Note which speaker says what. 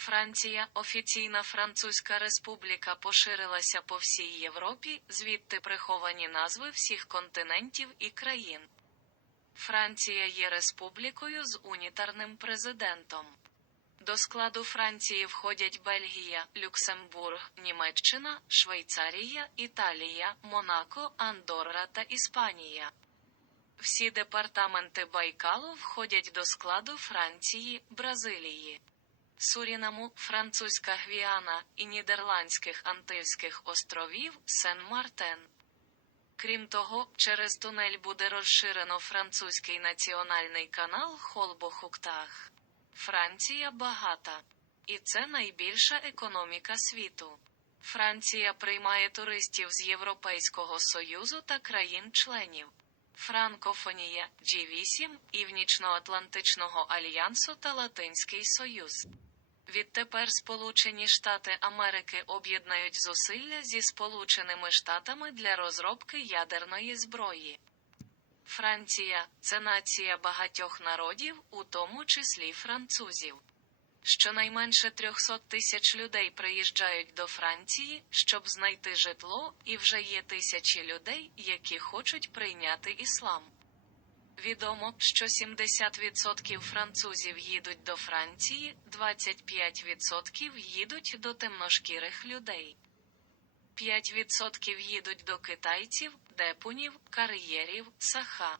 Speaker 1: Франція, офіційна Французька Республіка поширилася по всій Європі, звідти приховані назви всіх континентів і країн. Франція є республікою з унітарним президентом. До складу Франції входять Бельгія, Люксембург, Німеччина, Швейцарія, Італія, Монако, Андорра та Іспанія. Всі департаменти Байкалу входять до складу Франції, Бразилії. Сурінаму, Французька Гвіана і Нідерландських Антильських островів Сен-Мартен. Крім того, через тунель буде розширено французький національний канал Холбохуктах. Франція багата. І це найбільша економіка світу. Франція приймає туристів з Європейського Союзу та країн-членів. Франкофонія, G8, Північноатлантичного альянсу та Латинський Союз. Відтепер Сполучені Штати Америки об'єднають зусилля зі Сполученими Штатами для розробки ядерної зброї. Франція це нація багатьох народів, у тому числі французів. Щонайменше 300 тисяч людей приїжджають до Франції, щоб знайти житло, і вже є тисячі людей, які хочуть прийняти іслам. Відомо, що 70% французів їдуть до Франції, 25% їдуть до темношкірих людей. 5% їдуть до китайців, депунів, кар'єрів, саха.